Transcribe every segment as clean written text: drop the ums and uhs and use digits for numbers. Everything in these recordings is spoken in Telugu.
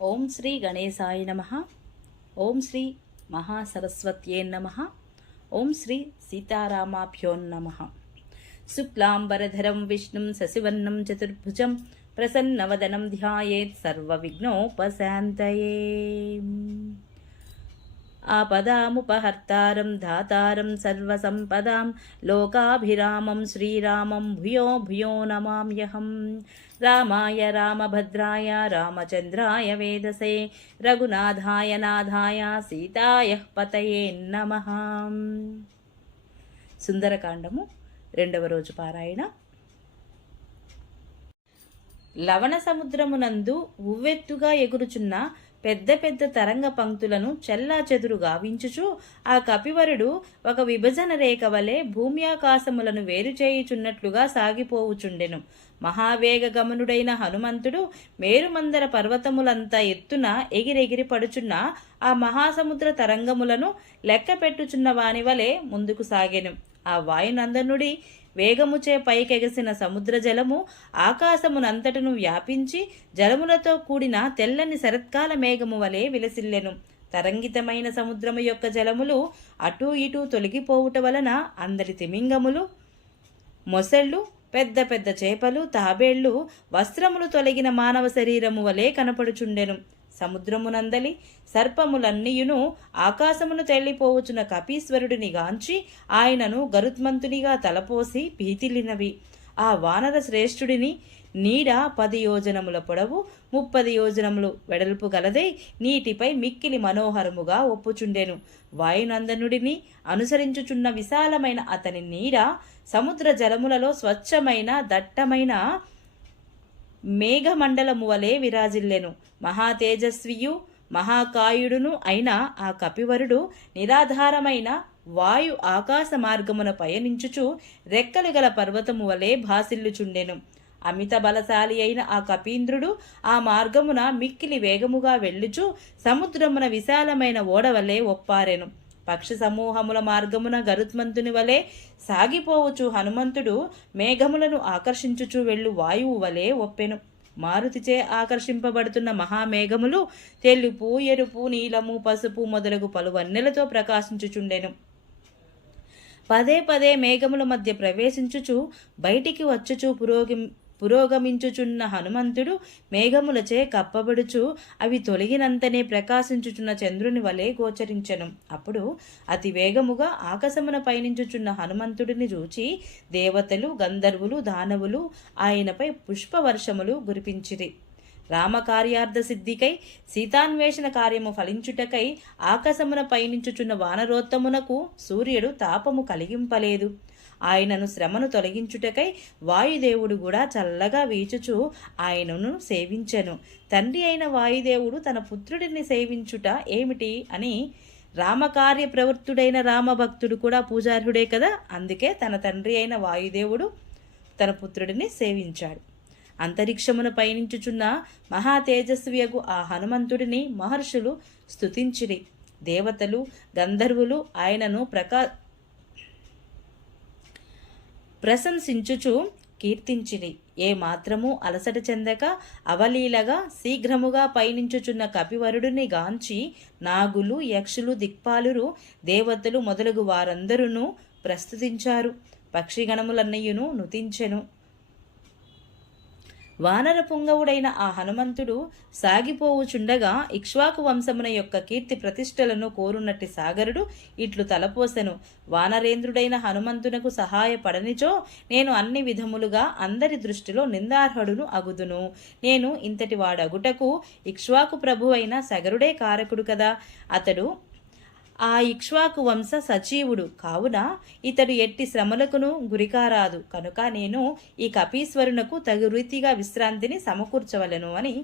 ఓం శ్రీ గణేశాయ నమః. ఓం శ్రీ మహాసరస్వత్యే నమః. ఓం శ్రీ సీతారామాభ్యో నమః. శుక్లాంబరధరం విష్ణుం శశివర్ణం చతుర్భుజం ప్రసన్నవదనం ధ్యాయేత్ సర్వవిఘ్నోపశాంతయే. ఆపదాముపహర్తారం ధాతారం సర్వసంపదాం లోకాభిరామం శ్రీరామం భూయో భూయో నమామ్యహం. రామాయ రామభద్రాయ రామచంద్రాయ వేదసే రఘునాథాయ నాథాయ సీతాయ పతయే నమః. సుందరకాండము 2వ రోజు పారాయణ. లవణ సముద్రమునందు ఉవ్వెత్తుగా ఎగురుచున్న పెద్ద పెద్ద తరంగ పంక్తులను చెల్లా చెదురు గావించుచు ఆ కపివరుడు ఒక విభజన రేఖ వలె భూమ్యాకాశములను వేరుచేయుచున్నట్లుగా సాగిపోవుచుండెను. మహావేగ గమనుడైన హనుమంతుడు మేరుమందర పర్వతములంతా ఎత్తున ఎగిరెగిరి పడుచున్న ఆ మహాసముద్ర తరంగములను లెక్క పెట్టుచున్న వాని వలె ముందుకు సాగెను. ఆ వాయునందనుడి వేగముచే పైకెగసిన సముద్ర జలము ఆకాశమునంతటను వ్యాపించి జలములతో కూడిన తెల్లని శరత్కాల మేఘము వలె విలసిల్లెను. తరంగితమైన సముద్రము యొక్క జలములు అటూ ఇటూ తొలగిపోవుట వలన అందరి తిమింగములు, మొసళ్ళు, పెద్ద పెద్ద చేపలు, తాబేళ్లు వస్త్రములు తొలగిన మానవ శరీరము వలె కనపడుచుండెను. సముద్రమునందలి సర్పములన్నీయును ఆకాశమును తెల్లిపోవచ్చున కపీశ్వరుడిని గాంచి ఆయనను గరుత్మంతునిగా తలపోసి భీతిల్లినవి. ఆ వానర శ్రేష్ఠుడిని నీడ 10 యోజనముల పొడవు 30 యోజనములు వెడల్పు గలదై నీటిపై మిక్కిలి మనోహరముగా ఒప్పుచుండెను. వాయునందనుడిని అనుసరించుచున్న విశాలమైన అతని నీడ సముద్ర జలములలో స్వచ్ఛమైన దట్టమైన మేఘమండలము వలె విరాజిల్లెను. మహాతేజస్వియు మహాకాయుడును అయిన ఆ కపివరుడు నిరాధారమైన వాయు ఆకాశ మార్గమున పయనించుచు రెక్కలు గల పర్వతము వలె భాసిల్లుచుండెను. అమిత బలశాలి అయిన ఆ కపీంద్రుడు ఆ మార్గమున మిక్కిలి వేగముగా వెళ్ళుచు సముద్రమున విశాలమైన ఓడవలే ఒప్పారెను. పక్షి సమూహముల మార్గమున గరుత్మంతుని వలె సాగిపోవచ్చు హనుమంతుడు మేఘములను ఆకర్షించుచు వెళ్ళు వాయువు వలె ఒప్పెను. మారుతిచే ఆకర్షింపబడుతున్న మహామేఘములు తెలుపు, ఎరుపు, నీలము, పసుపు మొదలగు పలు వన్నెలతో ప్రకాశించుచుండెను. పదే పదే మేఘముల మధ్య ప్రవేశించుచు బయటికి వచ్చుచు పురోగమించుచున్న హనుమంతుడు మేఘములచే కప్పబడుచు అవి తొలగినంతనే ప్రకాశించుచున్న చంద్రుని వలె గోచరించెను. అప్పుడు అతి వేగముగా ఆకాశమున పయనించుచున్న హనుమంతుడిని చూచి దేవతలు, గంధర్వులు, దానవులు ఆయనపై పుష్పవర్షములు కురిపించిరి. రామకార్యార్థ సిద్ధికై సీతాన్వేషణ కార్యము ఫలించుటకై ఆకాశమున పయనించుచున్న వానరోత్తమునకు సూర్యుడు తాపము కలిగింపలేదు. ఆయనను శ్రమను తొలగించుటకై వాయుదేవుడు కూడా చల్లగా వీచుచు ఆయనను సేవించెను. తండ్రి అయిన వాయుదేవుడు తన పుత్రుడిని సేవించుట ఏమిటి అని రామకార్య ప్రవృత్తుడైన రామభక్తుడు కూడా పూజార్హుడే కదా. అందుకే తన తండ్రి అయిన వాయుదేవుడు తన పుత్రుడిని సేవించాడు. అంతరిక్షమును పయనించుచున్న మహాతేజస్వియగు ఆ హనుమంతుడిని మహర్షులు స్తుతించిరి. దేవతలు, గంధర్వులు ఆయనను ప్రశంసించుచు కీర్తించిరి. ఏ మాత్రము అలసట చెందక అవలీలగా శీఘ్రముగా పయనించుచున్న కపివరుడిని గాంచి నాగులు, యక్షులు, దిక్పాలురు, దేవతలు మొదలగు వారందరూ ప్రస్తుతించారు. పక్షిగణములన్నయ్యును నుతించెను. వానర పుంగవుడైన ఆ హనుమంతుడు సాగిపోవుచుండగా ఇక్ష్వాకు వంశమున యొక్క కీర్తి ప్రతిష్టలను కోరునట్టి సాగరుడు ఇట్లు తలపోసెను. వానరేంద్రుడైన హనుమంతునకు సహాయపడనిచో నేను అన్ని విధములుగా అందరి దృష్టిలో నిందార్హుడును అగుదును. నేను ఇంతటి వాడగుటకు ఇక్ష్వాకు ప్రభువైన సగరుడే కారకుడు కదా. అతడు ఆ ఇక్ష్వాకు వంశ సజీవుడు కావున ఇతడు ఎట్టి శ్రమలకును గురికారాదు. కనుక నేను ఈ కపీశ్వరునకు తగు రీతిగా విశ్రాంతిని సమకూర్చవలను అని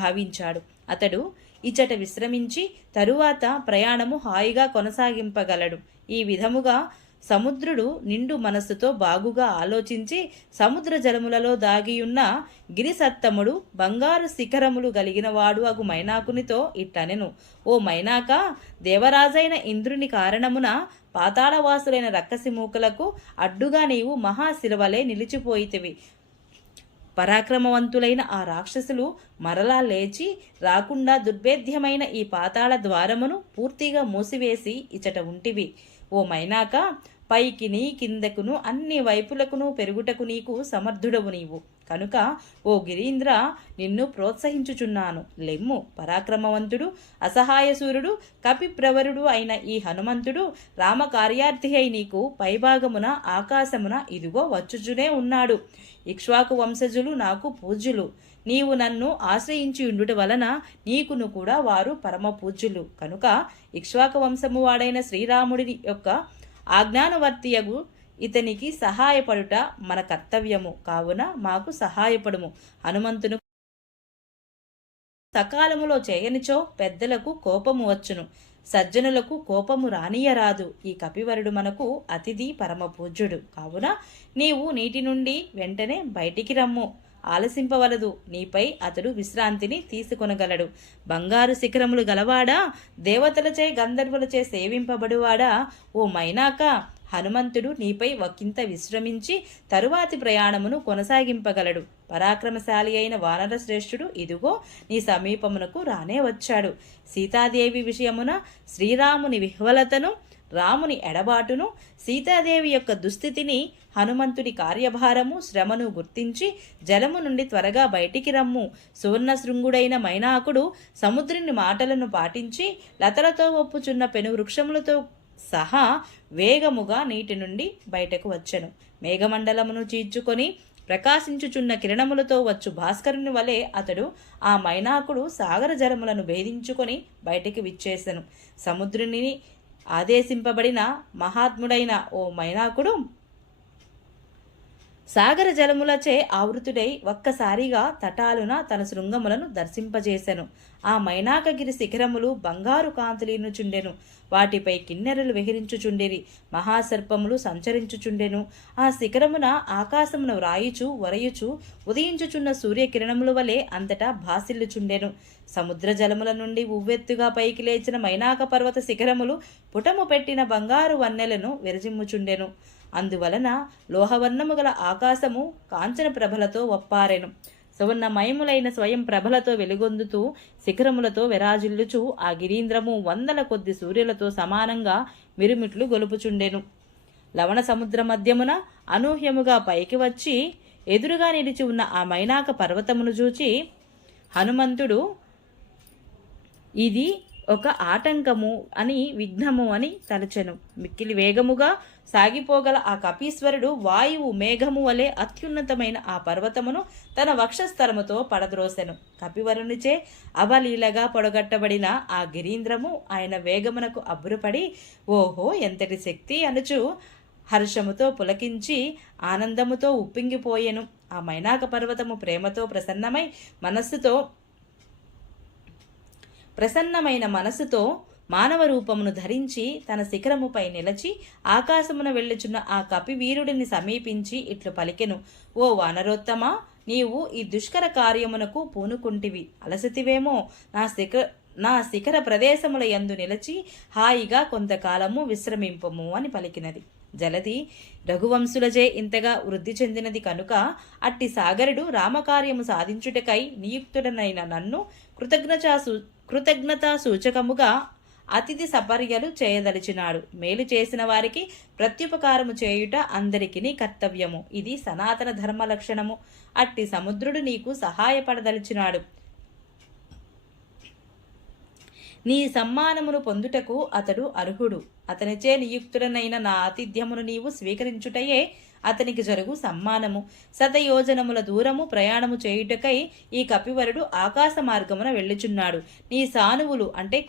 భావించాడు. అతడు ఇచ్చట విశ్రమించి తరువాత ప్రయాణము హాయిగా కొనసాగింపగలడు. ఈ విధముగా సముద్రుడు నిండు మనస్సుతో బాగుగా ఆలోచించి సముద్ర జలములలో దాగియున్న గిరిసత్తముడు బంగారు శిఖరములు గలిగినవాడు అగు మైనాకునితో ఇట్లనెను. ఓ మైనాక, దేవరాజైన ఇంద్రుని కారణమున పాతాళవాసులైన రక్కసి మూకలకు అడ్డుగా నీవు మహాశిలవలే నిలిచిపోయితివి. పరాక్రమవంతులైన ఆ రాక్షసులు మరలా లేచి రాకుండా దుర్భేద్యమైన ఈ పాతాళ ద్వారమును పూర్తిగా మూసివేసి ఇచట ఉంటివి. ఓ మైనాక, పైకిని కిందకును అన్ని వైపులకును పెరుగుటకు నీకు సమర్థుడవు నీవు. కనుక ఓ గిరీంద్ర, నిన్ను ప్రోత్సహించుచున్నాను. లెమ్ము. పరాక్రమవంతుడు, అసహాయసూరుడు, కపిప్రవరుడు అయిన ఈ హనుమంతుడు రామకార్యార్థి అయి నీకు పైభాగమున ఆకాశమున ఇదిగో వచ్చుచునే ఉన్నాడు. ఇక్ష్వాకు వంశజులు నాకు పూజ్యులు. నీవు నన్ను ఆశ్రయించి ఉండుట వలన నీకును కూడా వారు పరమ పూజ్యులు. కనుక ఇక్ష్వాకు వంశము వాడైన శ్రీరాముడి యొక్క ఆజ్ఞానువర్తియగు ఇతనికి సహాయపడుట మన కర్తవ్యము. కావున మాకు సహాయపడుము. హనుమంతును సకాలములో చేయనిచో పెద్దలకు కోపము వచ్చును, సజ్జనులకు కోపము రానియరాదు. ఈ కపివరుడు మనకు అతిథి, పరమ పూజ్యుడు. కావున నీవు నీటి నుండి వెంటనే బయటికి రమ్ము. ఆలసింపవలదు. నీపై అతడు విశ్రాంతిని తీసుకొనగలడు. బంగారు శిఖరములు గలవాడా, దేవతలచే గంధర్వులచే సేవింపబడువాడా, ఓ మైనాక, హనుమంతుడు నీపై ఒకంత విశ్రమించి తరువాతి ప్రయాణమును కొనసాగింపగలడు. పరాక్రమశాలి అయిన వానర శ్రేష్ఠుడు ఇదిగో నీ సమీపమునకు రానే వచ్చాడు. సీతాదేవి విషయమున శ్రీరాముని విహ్వలతను, రాముని ఎడబాటును, సీతాదేవి యొక్క దుస్థితిని, హనుమంతుడి కార్యభారము, శ్రమను గుర్తించి జలము నుండి త్వరగా బయటికి రమ్ము. సువర్ణ శృంగుడైన మైనాకుడు సముద్రుని మాటలను పాటించి లతలతో ఒప్పుచున్న పెను వృక్షములతో సహా వేగముగా నీటి నుండి బయటకు వచ్చెను. మేఘమండలమును చీల్చుకొని ప్రకాశించుచున్న కిరణములతో వచ్చు భాస్కరుని వలె అతడు, ఆ మైనాకుడు సాగర జలములను భేదించుకొని బయటికి విచ్చేసెను. సముద్రుని ఆదేశింపబడిన మహాత్ముడైన ఓ మైనాకుడు సాగర జలములచే ఆవృతుడై ఒక్కసారిగా తటాలున తన శృంగములను దర్శింపజేసెను. ఆ మైనాకగిరి శిఖరములు బంగారు కాంతులీనుచుండెను. వాటిపై కిన్నెరలు విహరించుచుండెరి. మహాసర్పములు సంచరించుచుండెను. ఆ శిఖరమున ఆకాశమున వ్రాయుచు వరయుచు ఉదయించుచున్న సూర్యకిరణముల వలె అంతటా భాసిల్లుచుండెను. సముద్ర జలముల నుండి ఉవ్వెత్తుగా పైకి లేచిన మైనాక పర్వత శిఖరములు పుటము పెట్టిన బంగారు వన్నెలను విరజిమ్ముచుండెను. అందువలన లోహవర్ణము గల ఆకాశము కాంచన ప్రభలతో ఒప్పారెను. సువర్ణమయములైన స్వయం ప్రభలతో వెలుగొందుతూ శిఖరములతో విరాజిల్లుచు ఆ గిరీంద్రము వందల కొద్ది సూర్యులతో సమానంగా మిరుమిట్లు గొలుపుచుండెను. లవణ సముద్ర మధ్యమున అనూహ్యముగా పైకి వచ్చి ఎదురుగా నిలిచి ఉన్న ఆ మైనాక పర్వతమును చూచి హనుమంతుడు, ఇది ఒక ఆటంకము అని, విఘ్నము అని తలచెను. మిక్కిలి వేగముగా సాగిపోగల ఆ కపీశ్వరుడు వాయువు మేఘము వలె అత్యున్నతమైన ఆ పర్వతమును తన వక్షస్థలముతో పడద్రోసెను. కపివరునిచే అవలీలగా పొడగట్టబడిన ఆ గిరీంద్రము ఆయన వేగమునకు అబ్బురపడి, ఓహో ఎంతటి శక్తి అనుచు హర్షముతో పులకించి ఆనందముతో ఉప్పింగిపోయెను. ఆ మైనాక పర్వతము ప్రేమతో ప్రసన్నమైన మనసుతో మానవ రూపమును ధరించి తన శిఖరముపై నిలచి ఆకాశమున వెళ్ళుచున్న ఆ కపివీరుడిని సమీపించి ఇట్లు పలికెను, ఓ వానరోత్తమా, నీవు ఈ దుష్కర కార్యమునకు పూనుకుంటివి. అలసతివేమో. నా శిఖర ప్రదేశముల యందు నిలచి హాయిగా కొంతకాలము విశ్రమింపము అని పలికినది. జలది రఘువంశులచే ఇంతగా వృద్ధి చెందినది కనుక అట్టి సాగరుడు రామకార్యము సాధించుటకై నియుక్తుడనైన నన్ను కృతజ్ఞతా సూచకముగా అతిథి సపర్యలు చేయదలిచినాడు. మేలు చేసిన వారికి ప్రత్యుపకారము చేయుట అందరికీ కర్తవ్యము. ఇది సనాతన ధర్మ లక్షణము. అట్టి సముద్రుడు నీకు సహాయపడదలిచినాడు. నీ సమ్మానమును పొందుటకు అతడు అర్హుడు. అతనిచే నియుక్తుడనైన నా ఆతిథ్యమును నీవు స్వీకరించుటయే అతనికి జరుగు సమ్మానము. శతయోజనముల దూరము ప్రయాణము చేయుటకై ఈ కపివరుడు ఆకాశ మార్గమున వెళ్ళుచున్నాడు. నీ సానువులు అంటే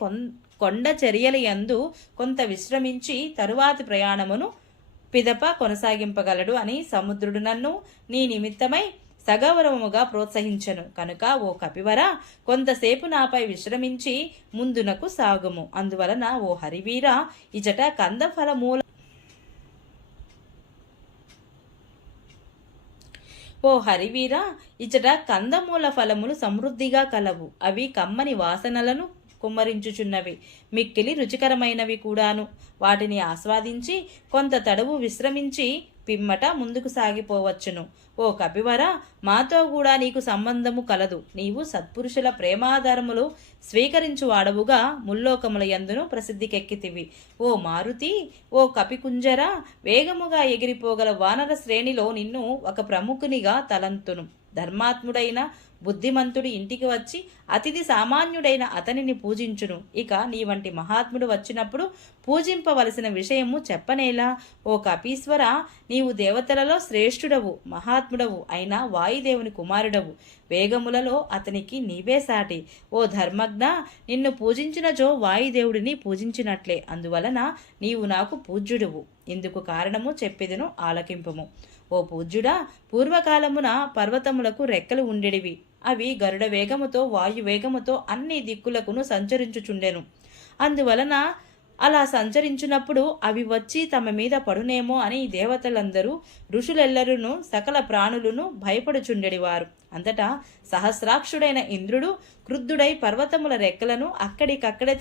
కొండ చర్యల యందు కొంత విశ్రమించి తరువాతి ప్రయాణమును పిదప కొనసాగింపగలడు అని సముద్రుడు నన్ను నీ నిమిత్తమై సగౌరవముగా ప్రోత్సహించను. కనుక ఓ కపివర, కొంతసేపు నాపై విశ్రమించి ముందునకు సాగుము. అందువలన ఓ హరివీర, ఇచట కందమూల ఫలములు సమృద్ధిగా కలవు. అవి కమ్మని వాసనలను కుమ్మరించుచున్నవి, మిక్కిలి రుచికరమైనవి కూడాను. వాటిని ఆస్వాదించి కొంత తడవు విశ్రమించి పిమ్మట ముందుకు సాగిపోవచ్చును. ఓ కపివర, మాతో కూడా నీకు సంబంధము కలదు. నీవు సత్పురుషుల ప్రేమాధారములు స్వీకరించు వాడవుగా ముల్లోకముల యందును ప్రసిద్ధికెక్కితివి. ఓ మారుతి, ఓ కపికుంజర, వేగముగా ఎగిరిపోగల వానర శ్రేణిలో నిన్ను ఒక ప్రముఖునిగా తలంతును. ధర్మాత్ముడైన బుద్ధిమంతుడి ఇంటికి వచ్చి అతిథి సామాన్యుడైన అతనిని పూజించును. ఇక నీ వంటి మహాత్ముడు వచ్చినప్పుడు పూజింపవలసిన విషయము చెప్పనేలా? ఓ కపీశ్వర, నీవు దేవతలలో శ్రేష్ఠుడవు, మహాత్ముడవు అయిన వాయుదేవుని కుమారుడవు. వేగములలో అతనికి నీవే సాటి. ఓ ధర్మజ్ఞ, నిన్ను పూజించినచో వాయుదేవుడిని పూజించినట్లే. అందువలన నీవు నాకు పూజ్యుడువు. ఇందుకు కారణము చెప్పెదను, ఆలకింపుము. ఓ పూజ్యుడా, పూర్వకాలమున పర్వతములకు రెక్కలు ఉండెడివి. అవి గరుడ వేగముతో వాయువేగముతో అన్ని దిక్కులకును సంచరించుచుండెను. అందువలన అలా సంచరించినప్పుడు అవి వచ్చి తమ మీద పడునేమో అని దేవతలందరూ ఋషులెల్లరును సకల ప్రాణులను భయపడుచుండెడివారు. అంతటా సహస్రాక్షుడైన ఇంద్రుడు క్రుద్ధుడై పర్వతముల రెక్కలను అక్కడికక్కడే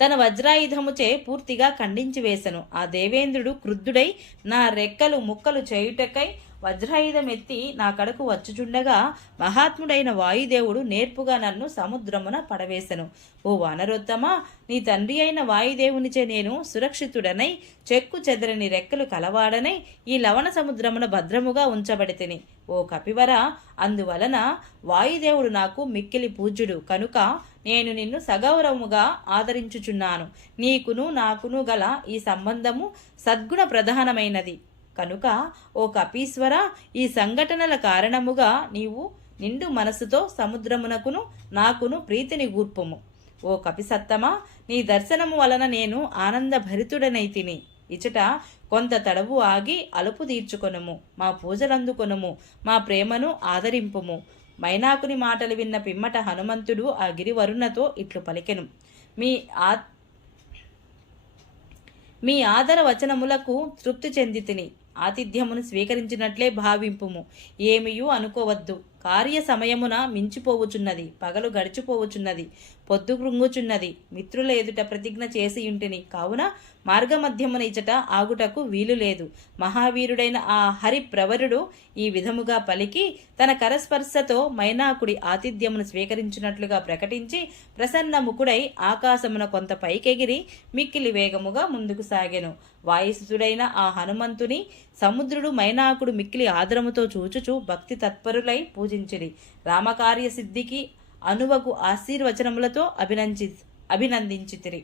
తన వజ్రాయుధముచే పూర్తిగా ఖండించి వేసెను. ఆ దేవేంద్రుడు క్రుద్ధుడై నా రెక్కలు ముక్కలు చేయుటకై వజ్రాయుధమెత్తి నా కడకు వచ్చుచుండగా మహాత్ముడైన వాయుదేవుడు నేర్పుగా నన్ను సముద్రమున పడవేశను. ఓ వానరోత్తమా, నీ తండ్రి అయిన వాయుదేవునిచే నేను సురక్షితుడనై చెక్కు చెదరని రెక్కలు కలవాడనై ఈ లవణ సముద్రమున భద్రముగా ఉంచబడితిని. ఓ కపివర, అందువలన వాయుదేవుడు నాకు మిక్కిలి పూజ్యుడు కనుక నేను నిన్ను సగౌరవముగా ఆదరించుచున్నాను. నీకును నాకును గల ఈ సంబంధము సద్గుణ ప్రధానమైనది కనుక ఓ కపీశ్వర, ఈ సంఘటనల కారణముగా నీవు నిండు మనసుతో సముద్రమునకును నాకును ప్రీతిని గూర్పుము. ఓ కపిసత్తమా, నీ దర్శనము వలన నేను ఆనందభరితుడనైతిని. ఇచట కొంత తడవు ఆగి అలుపు తీర్చుకొనుము, మా పూజలందుకొనుము, మా ప్రేమను ఆదరింపుము. మైనాకుని మాటలు విన్న పిమ్మట హనుమంతుడు ఆ గిరివరుణతో ఇట్లు పలికెను. మీ ఆదర వచనములకు తృప్తి చెందితిని. ఆతిథ్యమును స్వీకరించినట్లే భావింపుము. ఏమియూ అనుకోవద్దు. కార్య సమయమున మించిపోవుచున్నది, పగలు గడిచిపోవుచున్నది, పొద్దు కృంగుచున్నది. మిత్రుల ఎదుట ప్రతిజ్ఞ చేసి ఉంటిని కావున మార్గమధ్యమున ఇచట ఆగుటకు వీలు లేదు. మహావీరుడైన ఆ హరిప్రవరుడు ఈ విధముగా పలికి తన కరస్పర్శతో మైనాకుడి ఆతిథ్యమును స్వీకరించినట్లుగా ప్రకటించి ప్రసన్నముఖుడై ఆకాశమున కొంత పైకెగిరి మిక్కిలి వేగముగా ముందుకు సాగెను. వాయుసుతుడైన ఆ హనుమంతుని సముద్రుడు మైనాకుడు మిక్కిలి ఆదరముతో చూచుచు భక్తి తత్పరులై పూజించిరి. రామకార్య సిద్ధికి అనువగు ఆశీర్వచనములతో అభినందించితిరి.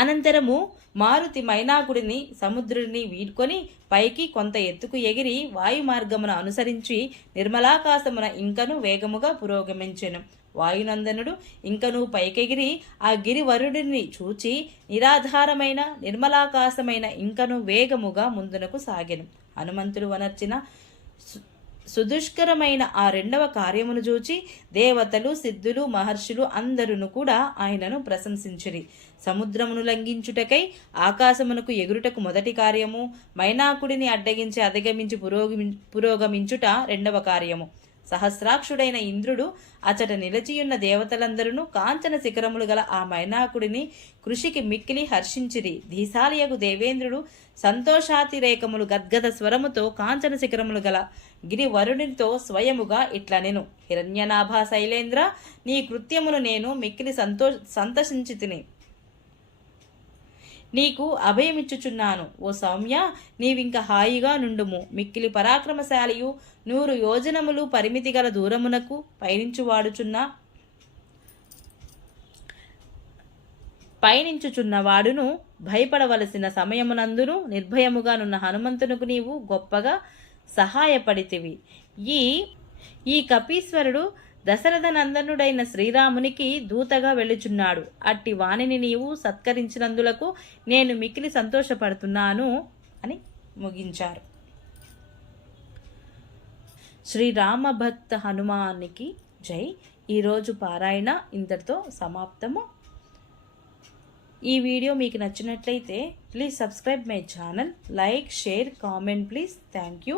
అనంతరము మారుతి మైనాకుడిని సముద్రుడిని వీడ్కొని పైకి కొంత ఎత్తుకు ఎగిరి వాయు మార్గమున అనుసరించి నిర్మలాకాశమున ఇంకను వేగముగా పురోగమించెను. వాయునందనుడు ఇంకనూ పైకెగిరి ఆ గిరివరుడిని చూచి నిరాధారమైన నిర్మలాకాశమైన ఇంకను వేగముగా ముందునకు సాగెను. హనుమంతుడు వనర్చిన సుదుష్కరమైన ఆ రెండవ కార్యమును చూచి దేవతలు, సిద్ధులు, మహర్షులు అందరును కూడా ఆయనను ప్రశంసించిరి. సముద్రమును లంఘించుటకై ఆకాశమునకు ఎగురుటకు మొదటి కార్యము, మైనాకుడిని అడ్డగించి అధిగమించి పురోగమించుట రెండవ కార్యము. సహస్రాక్షుడైన ఇంద్రుడు అచట నిలచియున్న దేవతలందరూ కాంచన శిఖరములు గల ఆ మైనాకుడిని కృషికి మిక్కిలి హర్షించిరి. ధీశాలియగు దేవేంద్రుడు సంతోషాతిరేకములు గద్గద స్వరముతో కాంచన శిఖరములు గల గిరివరునితో స్వయముగా ఇట్లనెను. హిరణ్యనాభ శైలేంద్ర, నీ కృత్యమును నేను మిక్కిలి సంతసించితిని. నీకు అభయమిచ్చుచున్నాను. ఓ సౌమ్య, నీవింక హాయిగా నుండుము. మిక్కిలి పరాక్రమశాలియు 100 యోజనములు పరిమితి గల దూరమునకు పయనించుచున్నవాడును భయపడవలసిన సమయమునందును నిర్భయముగానున్న హనుమంతునకు నీవు గొప్పగా సహాయపడితివి. ఈ కపీశ్వరుడు దశరథ నందనుడైన శ్రీరామునికి దూతగా వెళ్ళుచున్నాడు. అట్టి వాణిని నీవు సత్కరించినందులకు నేను మిక్కిలి సంతోషపడుతున్నాను అని ముగించారు. శ్రీరామ భక్త హనుమానికి జై. ఈరోజు పారాయణ ఇంతటితో సమాప్తము. ఈ వీడియో మీకు నచ్చినట్లయితే please subscribe my channel, like, share, comment please. Thank you.